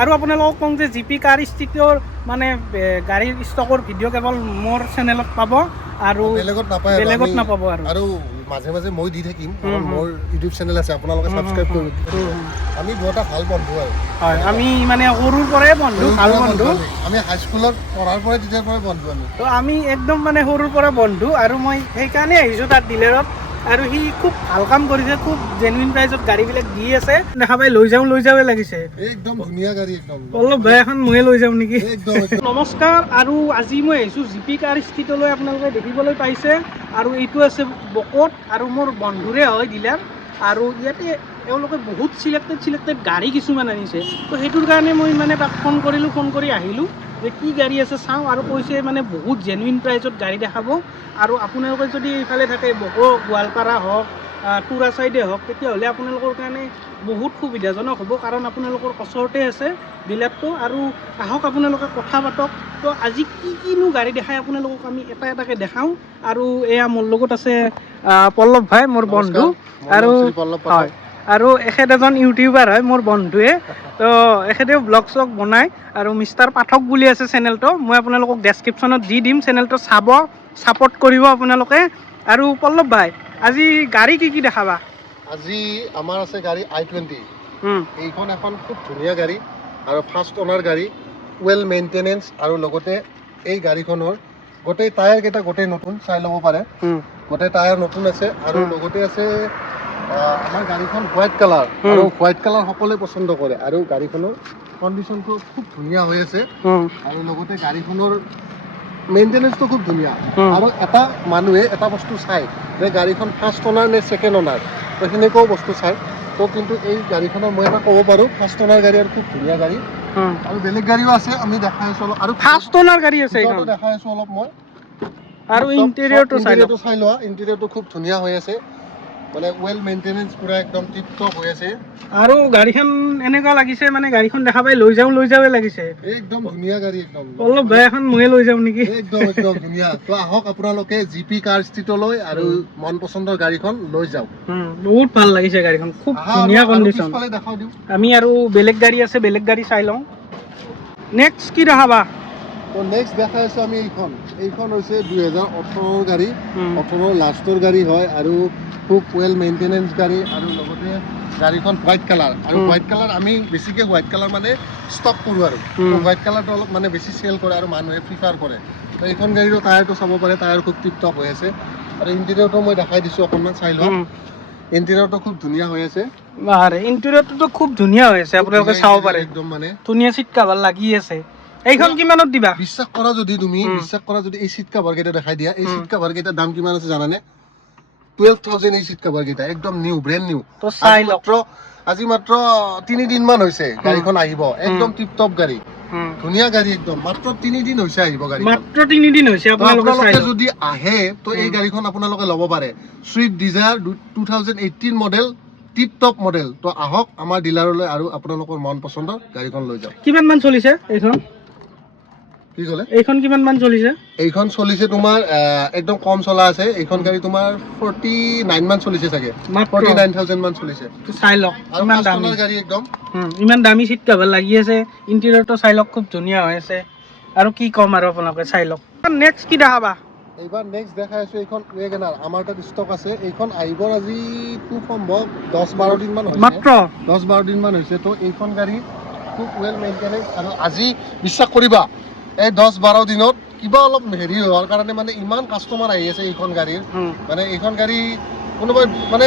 আৰু আপোনালোকক কওঁ যে জিপি কাৰ ষ্ট্ৰীটৰ মানে গাড়ীৰ ষ্টকৰ ভিডিঅ' কেৱল মোৰ চেনেলত পাব আৰু বেলেগত নাপাব আৰু মাজে মাজে মই দি থাকিম মোৰ ইউটিউব চেনেল আছে আপোনালোকে সাবস্ক্ৰাইব কৰিব আমি দুটা ভাল বন্ধু আৰু হয় আমি মানে সৰুৰ পৰাই বন্ধু ভাল বন্ধু আমি হাই স্কুলত পঢ়াৰ পৰাই তেতিয়াৰ পৰাই বন্ধু তো আমি একদম মানে সৰুৰ পৰা বন্ধু আৰু মই সেইকাৰণে আহিছোঁ তাত ডিলাৰত আৰু সি খুব ভাল কাম কৰিছে খুব জেনুইন প্ৰাইজত গাড়ীবিলাক দি আছে দেখা পাই লৈ যাওঁৱে লাগিছে একদম ধুনীয়া গাড়ী একদম অলপ বেয়া এখন ময়ে লৈ যাওঁ নেকি একদম নমস্কাৰ আৰু আজি মই আহিছোঁ জিপি কাৰ ষ্ট্ৰীটলৈ আপোনালোকে দেখিবলৈ পাইছে আৰু এইটো আছে বকত আৰু মোৰ বন্ধুৰে হয় ডিলাৰ আৰু ইয়াতে এওঁলোকে বহুত চিলেক্টেড গাড়ী কিছুমান আনিছে তো সেইটোৰ কাৰণে মই মানে তাক ফোন কৰি আহিলোঁ যে কি গাড়ী আছে চাওঁ আৰু কৈছে মানে বহুত জেনুইন প্ৰাইজত গাড়ী দেখাব আৰু আপোনালোকে যদি এইফালে থাকে গোৱালপাৰা হওক টুৰা চাইডে হওক তেতিয়াহ'লে আপোনালোকৰ কাৰণে বহুত সুবিধাজনক হ'ব কাৰণ আপোনালোকৰ ওচৰতে আছে ডিলাৰটো আৰু আহক আপোনালোকে কথা পাতক তো আজি কিনো গাড়ী দেখাই আপোনালোকক আমি এটাকৈ দেখাওঁ আৰু এয়া মোৰ লগত আছে পল্লৱ ভাই মোৰ বন্ধু আৰু হয় আৰু এখেত এজন ইউটিউবাৰ হয় মোৰ বন্ধুৱে তো এখেতেও ব্লগ চগ বনায় আৰু মিষ্টাৰ পাঠক বুলি আছে চেনেলটো মই আপোনালোকক ডেছক্ৰিপশ্যনত দি দিম চেনেলটো চাব ছাপোৰ্ট কৰিব আপোনালোকে আৰু পল্লৱ ভাই আজি গাড়ী কি দেখাবা আজি আমাৰ আছে গাড়ী i20 এইখন এখন খুব ধুনীয়া গাড়ী আৰু ফাৰ্ষ্ট অনাৰ গাড়ী ৱেল মেইনটেনেন্স আৰু লগতে এই গাড়ীখনৰ গোটেই টায়াৰকেইটা গোটেই নতুন চাই ল'ব পাৰে গোটেই টায়াৰ নতুন আছে আৰু লগতে আছে আমাৰ গাড়ীখন হোৱাইট কালাৰ আৰু হোৱাইট কালাৰ সকলোৱে পচন্দ কৰে আৰু গাড়ীখনৰ কণ্ডিশ্যনটো খুব ধুনীয়া হৈ আছে আৰু লগতে গাড়ীখনৰ মেইনটেনেন্সটো খুব ধুনীয়া আৰু এটা মানুহে এটা বস্তু চায় যে গাড়ীখন ফাৰ্ষ্ট অনাৰ নে ছেকেণ্ড অনাৰ তো সেনেকুৱাও বস্তু চায় তো কিন্তু এই গাড়ীখনৰ মই এটা ক'ব পাৰোঁ ফাৰ্ষ্ট অনাৰ গাড়ী আৰু খুব ধুনীয়া গাড়ী আৰু বেলেগ গাড়ীও আছে আমি দেখাই আছোঁ অলপ আৰু ফাৰ্ষ্ট অনাৰ গাড়ী আছে এইটো দেখাই আছোঁ অলপ মই আৰু ইণ্টেৰিয়ৰটো চাই লোৱা ইণ্টেৰিয়ৰটো খুব ধুনীয়া হৈ আছে মানে ৱেল মেইনটেনেন্স পুৰা একদম টিপ টপ হৈ আছে আৰু গাড়ীখন এনেকুৱা লাগিছে মানে গাড়ীখন দেখা পাই লৈ যাওঁৱে লাগিছে একদম ধুনীয়া গাড়ী একদম অলপ বেয়া এখন ময়ে লৈ যাওঁ নেকি একদম ধুনীয়া তো আহক আপোনালোকে জিপি কাৰ ষ্ট্ৰীটলৈ আৰু মন পচন্দৰ গাড়ীখন লৈ যাওক বহুত ভাল লাগিছে গাড়ীখন খুব ধুনীয়া কণ্ডিশ্যন দেখাই দিওঁ আমি আৰু বেলেগ গাড়ী আছে বেলেগ গাড়ী চাই লওঁ নেক্সট কি দেখাবা তো নেক্সট দেখাই আছোঁ আমি এইখন হৈছে 2018 গাড়ী 18 লাষ্টৰ গাড়ী হয় আৰু খুব ৱেল মেইনটেনেন্স গাড়ী আৰু লগতে গাড়ীখন হোৱাইট কালাৰ আৰু হোৱাইট কালাৰ আমি বেছিকৈ হোৱাইট কালাৰ মানে ষ্টক কৰোঁ আৰু হোৱাইট কালাৰটো অলপ মানে বেছি চেল কৰে আৰু মানুহে প্ৰিফাৰ কৰে তো এইখন গাড়ীৰো টায়াৰটো চাব পাৰে টায়াৰ খুব টিপ টপ হৈ আছে আৰু ইণ্টেৰিয়ৰটো মই দেখাই দিছোঁ অকণমান চাই লওক ইণ্টেৰিয়ৰটো খুব ধুনীয়া হৈ আছে ইণ্টেৰিয়ৰটো খুব ধুনীয়া হৈ আছে আপোনালোকে চাব পাৰে একদম মানে ধুনীয়া চিট কাভাৰ লাগি আছে এইখন কিমানত দিবা বিশ্বাস কৰা যদি এই চিট কাভাৰ কেইটা দেখাই দিয়া এই চিট কাভাৰ কেইটাৰ দাম কিমান আছে জানানে 12,000 এই চিট কাভাৰ কেইটা একদম নিউ ব্ৰেণ্ড নিউ তো চাই লওক আজি মাত্ৰ 3 দিনমান হৈছে গাড়ীখন আহিব একদম টিপ টপ গাড়ী ধুনীয়া গাড়ী একদম মাত্ৰ 3 দিন হৈছে আহিব গাড়ী মাত্ৰ 3 দিন হৈছে আপোনালোকে যদি আহে তো এই গাড়ীখন আপোনালোকে ল'ব পাৰে Swift Dzire 2018 model tip top model তো আহক আমাৰ ডিলাৰলৈ আৰু আপোনালোকৰ মন পচন্দৰ গাড়ীখন লৈ যাওক কিমান মান চলিছে এইখন কি ক'লে এইখন কিমান মান চলিছে এইখন চলিছে তোমাৰ একদম কম চলা আছে এইখন গাড়ী তোমাৰ 49 মান চলিছে চাগে 49,000 মান চলিছে চাই লওক ইমান দামী গাড়ী একদম ইমান দামী চিট কভাৰ লাগি আছে ইণ্টেৰিয়ৰটো চাই লওক খুব ধুনীয়া হৈ আছে আৰু কি ক'ম আৰু আপোনালোকে চাই লওক নেক্সট কি দেখাবা এইবাৰ নেক্সট দেখাই আছোঁ এইখন ৱেগনাৰ আমাৰ তাত ষ্টক আছে এইখন আহিবৰ আজি খুব সম্ভৱ 10-12 দিন মান হৈছে মাত্ৰ 10-12 দিন মান হৈছে তো এইখন গাড়ী খুব ৱেল মেইনটেনেন্স আৰু আজি বিশ্বাস কৰিবা এই 10-12 দিনত কিবা অলপ হেৰি হোৱাৰ কাৰণে মানে ইমান কাষ্টমাৰ আহি আছে এইখন গাড়ীৰ মানে এইখন গাড়ী কোনোবাই মানে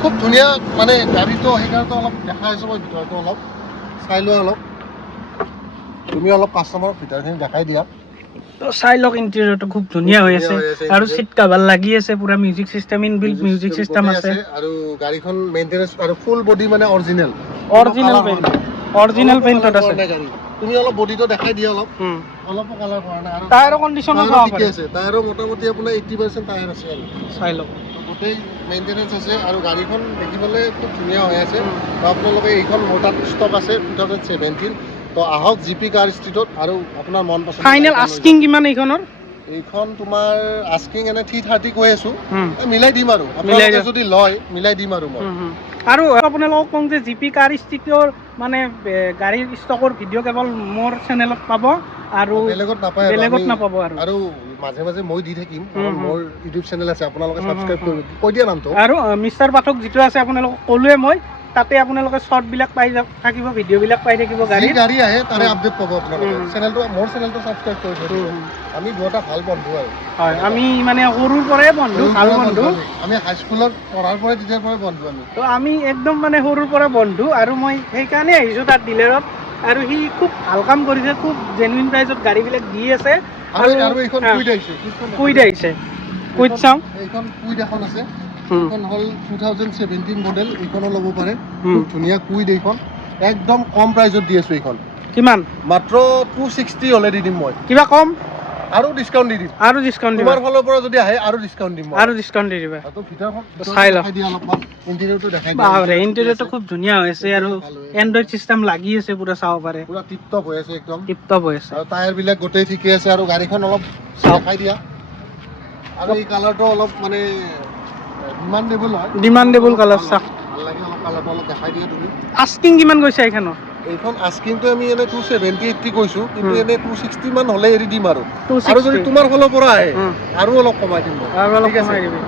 খুব ধুনীয়া মানে গাড়ীটো সেইকাৰণে অলপ দেখাই আছোঁ মই ভিতৰটো অলপ চাই লোৱা অলপ তুমি অলপ কাষ্টমাৰক ভিতৰখিনি দেখাই দিয়া তো চাই লওক ইণ্টেৰিয়ৰটো খুব ধুনীয়া হৈ আছে আৰু চিট কভাৰ লাগি আছে পুৰা music system inbuilt music system আছে আৰু গাড়ীখন মেইনটেনেন্স আৰু ফুল বডি মানে অৰিজিনেল পেইণ্টত আছে তুমি অলপ বডিটো দেখাই দিয়া অলপ কালাৰ কৰা নাই আৰু টায়াৰৰ কণ্ডিশ্যনো চাব পাৰে আছে টায়াৰৰ মোটামুটি আপোনাৰ 80% টায়াৰ আছে আৰু চাই লওক গোটেই মেইনটেনেন্স আছে আৰু গাড়ীখন দেখিবলৈ খুব ধুনীয়া হৈ আছে তো আপোনালোকে এইখন মোৰ তাত ষ্টক আছে 2017 তো আহক জিপি কাৰ ষ্ট্ৰীটত আৰু আপোনাৰ মন পচন্দ ফাইনেল আস্কিং কিমান এইখন তোমাৰ আস্কিং এনে 330 কৈ আছোঁ মিলাই দিম আৰু আপোনালোকে যদি লয় মিলাই দিম আৰু মই আৰু আপোনালোকক কওঁ যে জিপি কাৰ ষ্ট্ৰীটৰ মানে গাড়ীৰ ষ্টকৰ ভিডিঅ' কেৱল মোৰ চেনেলত পাব আৰু বেলেগত নাপায় বেলেগত নাপাব আৰু মাজে মাজে মই দি থাকিম মোৰ ইউটিউব চেনেল আছে আপোনালোকে সাবস্ক্ৰাইব কৰিব কৈ দিয়া নামটো আৰু মিষ্টাৰ পাঠক যিটো আছে আপোনালোকক ক'লোৱে মই তাতে আপোনালোকে শ্বৰ্টবিলাক পাই থাকিব ভিডিঅ'বিলাক পাই থাকিব গাড়ী আহে তাৰে আপডেট পাব আপোনালোকে চেনেলটো মোৰ চেনেলটো সাবস্ক্ৰাইব কৰি থৈ দিব আমি দুটা ভাল বন্ধু আৰু হয় আমি মানে সৰুৰ পৰাই বন্ধু ভাল বন্ধু আমি হাইস্কুলত পঢ়াৰ পৰাই তেতিয়াৰ পৰাই বন্ধু আমি তো আমি একদম মানে সৰুৰ পৰা বন্ধু আৰু মই সেইকাৰণে আহিছোঁ তাত ডিলাৰত আৰু সি খুব ভাল কাম কৰিছে খুব জেনুইন প্ৰাইজত গাড়ীবিলাক দি আছে আৰু এইখন কুইড আহিছে কুইড চাওঁ এইখন কুইড এখন আছে এইখন হ'ল 2017 মডেল এইখনো ল'ব পাৰে খুব ধুনীয়া কুইড এইখন একদম কম প্ৰাইজত দি আছো এইখন কিমান মাত্ৰ 260 অলৰেডি দিম মই কিবা কম আৰু ডিসকাউন্ট দি দিম আৰু ডিসকাউন্ট দিম তোমাৰ ফালৰ পৰা যদি আহে আৰু ডিসকাউন্ট দিম আৰু ডিসকাউন্ট দি দিবা তো ভিতৰখন চাই লও দেখাই দিয়া অলপমান ইন্টেৰিয়ৰটো দেখাই দিয়া বাহৰে ইন্টেৰিয়ৰটো খুব ধুনীয়া হৈছে আৰু এন্ড্ৰইড সিস্টেম লাগি আছে পুৰা চাব পাৰে পুৰা টিপটপ হৈ আছে একদম টিপটপ হৈ আছে আৰু টায়াৰ বিলাক গোটেই ঠিকে আছে আৰু গাড়ীখন অলপ দেখাই দিয়া আৰু এই কালাৰটো অলপ মানে ডিমান্ডেবল কালাৰ চাওক ভাল লাগে অলপ কালাৰটো অলপ দেখাই দিয়া তুমি আস্কিং কিমান গৈছে এইখনৰ এইখন আস্কিংটো আমি এনে 270 80 কৈছো কিন্তু এনে 260 মান হলে এৰি দিম আৰু যদি তোমাৰ ফালৰ পৰা আহে আৰু অলপ কমাই দিম আৰু অলপ কমাই দিবি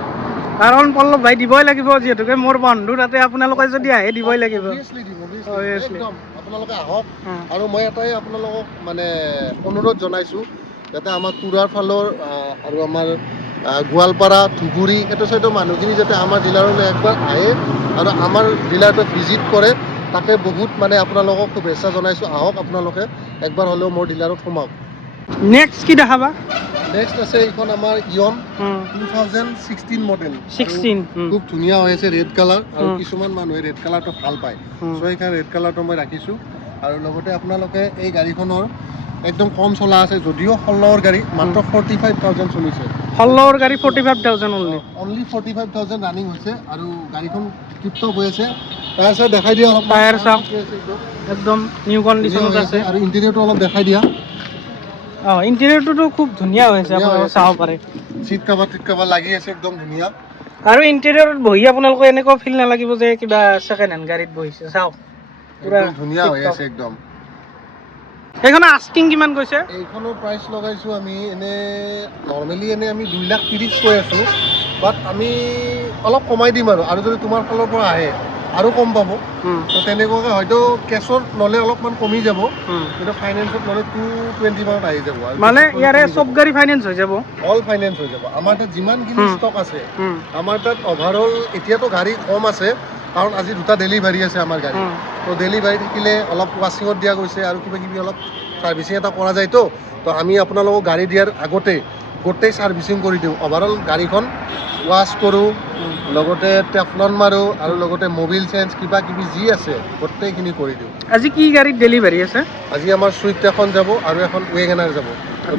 কাৰণ পল্লৱ ভাই দিবই লাগিব যিহেতুকে মোৰ বন্ধু তাতে আপোনালোকে যদি আহে দিবই লাগিব একদম আপোনালোকে আহক আৰু মই এটাই আপোনালোকক মানে অনুৰোধ জনাইছো যাতে আমাৰ তুৰাৰ ফালৰ আৰু আমাৰ গোৱালপাৰা ধুবুৰী সেইটো চাইডৰ মানুহখিনি যাতে আমাৰ ডিলাৰলৈ একবাৰ আহে আৰু আমাৰ ডিলাৰটো ভিজিট কৰে তাকে বহুত মানে আপোনালোকক শুভেচ্ছা জনাইছো আহক আপোনালোকে একবাৰ হ'লেও মোৰ ডিলাৰত সোমাওক নেক্সট কি দেখাবা নেক্সট আছে এইখন আমাৰ ইয়ন 2016 মডেল 16 খুব ধুনীয়া হৈ আছে ৰেড কালাৰ আৰু কিছুমান মানুহে ৰেড কালাৰটো ভাল পায় সো এইখন ৰেড কালাৰটো মই ৰাখিছো আৰু লগতে আপোনালোকে এই গাড়ীখনৰ একদম কম চলা আছে যদিও 16 গাড়ী মাত্ৰ 45000 চলিছে 16 গাড়ী 45000 অনলি 45000 ৰানিং হৈছে আৰু গাড়ীখন টিপটপ হৈ আছে টায়াৰ চাই দেখাই দিয়া অলপ টায়াৰ চাওক একদম নিউ কন্ডিশনত আছে আৰু ইন্টেৰিয়ৰটো অলপ দেখাই দিয়া ইন্টেৰিয়ৰটো খুব ধুনীয়া হৈছে আপোনালোকে চাব পাৰে সিট কভাৰ লাগি আছে একদম ধুনীয়া আৰু ইন্টেৰিয়ৰত বহি আপোনালোকে এনেকুৱা ফিল নালাগিব যে কিবা সেকেন্ড হ্যান্ড গাড়ীত বহিছে চাওক পুৰা ধুনীয়া হৈ আছে একদম এইখন আস্কিং কিমান কৈছে এইখনৰ প্ৰাইস লগাইছো আমি এনে নরমালি এনে আমি 2,30,000 কৈ আছো বাট আমি অলপ কমাই দিম আৰু যদি তোমাৰ ফালৰ পৰা আহে আৰু কম পাব তো তেনেকৈ হয়তো কেছত ললে অলপমান কমি যাব কিন্তু ফাইনান্সত ললে 220 মানত আহি যাব মানে ইয়াৰে সব গাড়ী ফাইনান্স হৈ যাব অল ফাইনান্স হৈ যাব আমাৰ তাত যিমানখিনি ষ্টক আছে আমাৰ তাত ওভাৰঅল এতিয়াতো গাড়ী কম আছে কাৰণ আজি দুটা ডেলিভাৰী আছে আমাৰ গাড়ী তো ডেলিভাৰী থাকিলে অলপ ৱাচিঙত দিয়া গৈছে আৰু কিবা কিবি অলপ সাৰ্ভিসিং এটা কৰা যায় তো আমি আপোনালোকক গাড়ী দিয়াৰ আগতে গোটেই সাৰ্ভিসিং কৰি দিওঁ ওভাৰঅল গাড়ীখন ৱাশ কৰোঁ লগতে টেফলন মাৰোঁ আৰু লগতে মোবিল চেঞ্জ কিবা কিবি যি আছে গোটেইখিনি কৰি দিওঁ আজি কি গাড়ীত ডেলিভাৰী আছে আজি আমাৰ সুইফ্ট এখন যাব আৰু এখন ৱেগনাৰ যাব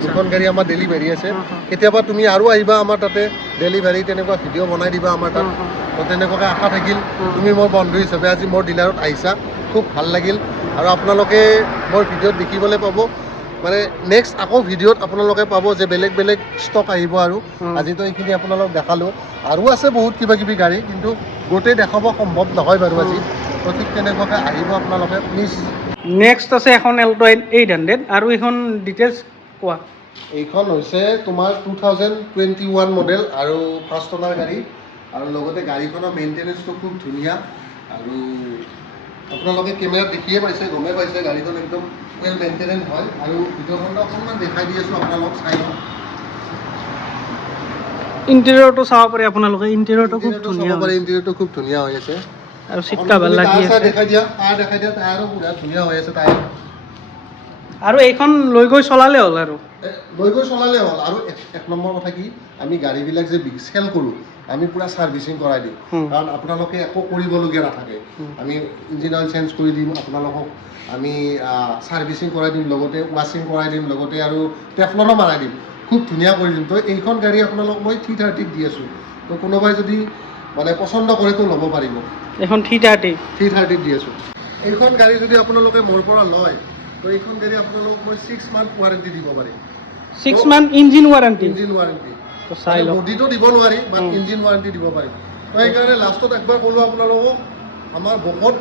দুখন গাড়ী আমাৰ ডেলিভাৰী আছে কেতিয়াবা তুমি আৰু আহিবা আমাৰ তাতে ডেলিভাৰী তেনেকুৱা ভিডিঅ' বনাই দিবা আমাৰ তাত তো তেনেকুৱাকৈ আশা থাকিল তুমি মোৰ বন্ধু হিচাপে আজি মোৰ ডিলাৰত আহিছা খুব ভাল লাগিল আৰু আপোনালোকে মোৰ ভিডিঅ'ত দেখিবলৈ পাব মানে নেক্সট আকৌ ভিডিঅ'ত আপোনালোকে পাব যে বেলেগ বেলেগ ষ্টক আহিব আৰু আজিতো এইখিনি আপোনালোক দেখালোঁ আৰু আছে বহুত কিবা কিবি গাড়ী কিন্তু গোটেই দেখাব সম্ভৱ নহয় বাৰু আজি তো ঠিক তেনেকুৱাকৈ আহিব আপোনালোকে প্লিজ নেক্সট আছে এখন এল্টো 800 আৰু এইখন ডিটেইলছ কোৱা এইখন হৈছে তোমাৰ 2021 মডেল আৰু ফাৰ্ষ্ট অনাৰ গাড়ী আৰু লগতে গাড়ীখনৰ মেইনটেনেন্সটো খুব ধুনীয়া আৰু আপোনালোকে কেমেৰাত দেখিয়ে পাইছে গমে পাইছে গাড়ীখন একদম ওয়েল মেইনটেনেন্স হয় আৰু ভিতৰখন অকণমান দেখাই দি আছোঁ আপোনালোক চাই লওক ইন্টেৰিয়ৰটো চাব পাৰে আপোনালোকে ইন্টেৰিয়ৰটো খুব ধুনীয়া পাৰে ইন্টেৰিয়ৰটো খুব ধুনীয়া হৈ আছে আৰু সিট কভাৰ লাগি আছে দেখাই দিয়া টায়াৰো পুৰা ধুনীয়া হৈ আছে টায়াৰ আৰু এইখন লৈ গৈ চলালে হ'ল আৰু আৰু এক নম্বৰ কথা কি আমি গাড়ীবিলাক যে চেল কৰোঁ আমি পুৰা সাৰ্ভিসিং কৰাই দিওঁ কাৰণ আপোনালোকে একো কৰিবলগীয়া নাথাকে আমি ইঞ্জিন অইল চেঞ্জ কৰি দিম আপোনালোকক আমি সাৰ্ভিসিং কৰাই দিম লগতে ৱাশ্বিং কৰাই দিম লগতে আৰু টেফলনো মাৰাই দিম খুব ধুনীয়া কৰি দিম তো এইখন গাড়ী আপোনালোক মই 330 দি আছোঁ তো কোনোবাই যদি মানে পচন্দ কৰে তো ল'ব পাৰিব এখন 330 দি আছোঁ এইখন গাড়ী যদি আপোনালোকে মোৰ পৰা লয় তো এইখন গাড়ী আপোনালোক মই 6 মান্থ ৱাৰেণ্টি দিব পাৰিম 6 মান্থ ইঞ্জিন ৱাৰেণ্টি তো চাই লওক বডিটো দিব নোৱাৰি বাট ইঞ্জিন ৱাৰেণ্টি দিব পাৰিম তো সেইকাৰণে লাষ্টত একবাৰ ক'লোঁ আপোনালোকক আমাৰ বকত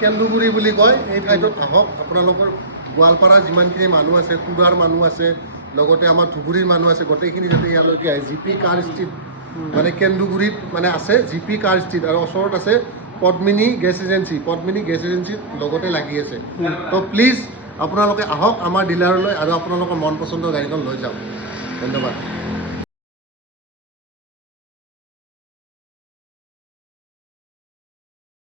কেন্দুগুৰি বুলি কয়, এই ঠাইটোত আহক। আপোনালোকৰ গোৱালপাৰা যিমানখিনি মানুহ আছে, কুৰাৰ মানুহ আছে, লগতে আমাৰ ধুবুৰীৰ মানুহ আছে, গোটেইখিনি যাতে ইয়ালৈকে আহে। জি পি কাৰ ষ্ট্ৰীট মানে কেন্দুগুৰিত মানে আছে জি পি কাৰ ষ্ট্ৰীট, আৰু ওচৰত আছে পদ্মিনী গেছ এজেঞ্চি। পদ্মিনী গেছ এজেঞ্চিত লগতে লাগি আছে। তো প্লিজ আপোনালোকে আহক আমাৰ ডিলাৰলৈ আৰু আপোনালোকৰ মন পচন্দৰ গাড়ীখন লৈ যাওক। ধন্যবাদ।